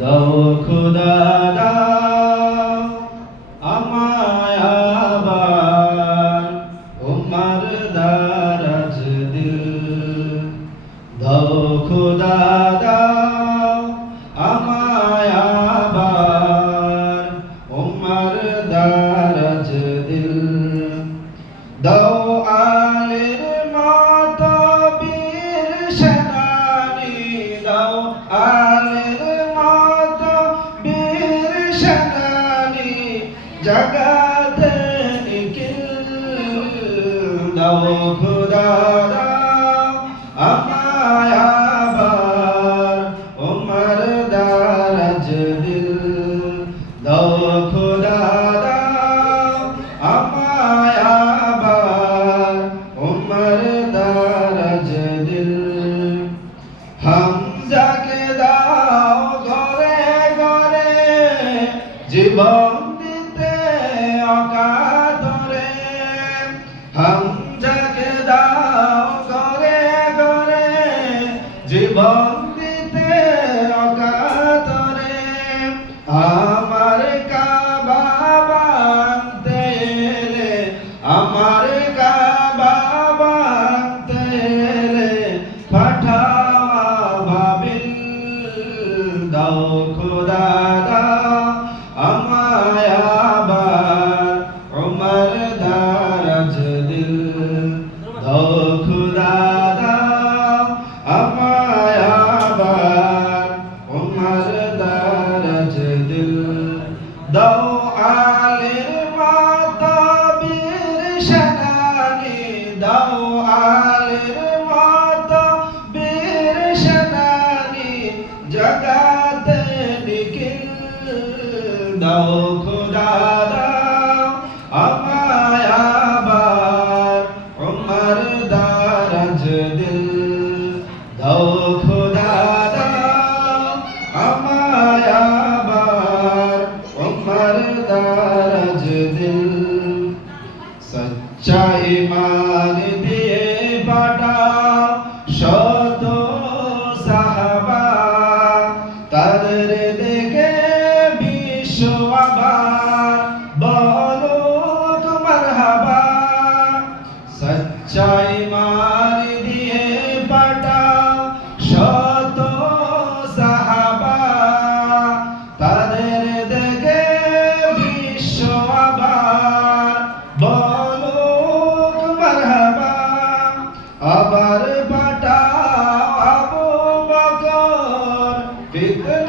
দাও খোদা দাও আমায় আবার উম্মার দারাজ দিল। দাও খোদা দাও আমায় আবার উম্মার দারাজ দিল। দাও আলের মতো বীর সেনানি, দাও আলের মতো বীর সেনানি জাগাতে নিখিল। দাও খোদা দাও আমায় আবার উমর দারাজ দিল। দাও খোদা দাও আমায় আবার উমর দারাজ দিল। হামজাকে দাও ঘরে ঘরে জীবন দিতে অকাতরে। হামজাকে দাও ঘরে ঘরে জীবন দিতে অকাতরে। আমার কাবা বানতে এলে, আমার কাবা বানতে এলে পাঠাও বাবিল। দাও খোদা দাও আমায় আবার উমর দারাজ দিল। দাও খোদা দাও আমায় আবার উমর দারাজ দিল। দাও আলের মতো বীর সেনানি, দাও আলের মতো বীর সেনানি জাগাতে নিখিল। দাও খোদা দাও আমায় আবার উমর দারাজ দিল। দাও খোদা দাও আমায় আবার উমর দারাজ দিল। সচ্চা ঈমান দিয়ে পাঠাও শত সাহাবা, তাদের দেখে বিশ্ব আবার বলুক মারহাবা। সচ্চা ঈমান দিয়ে পাঠাও শত সাহাবা, তাদের দেখে বিশ্ব আবার বলুক মারহাবা। আবার পাঠাও আবু বকর ফিতনা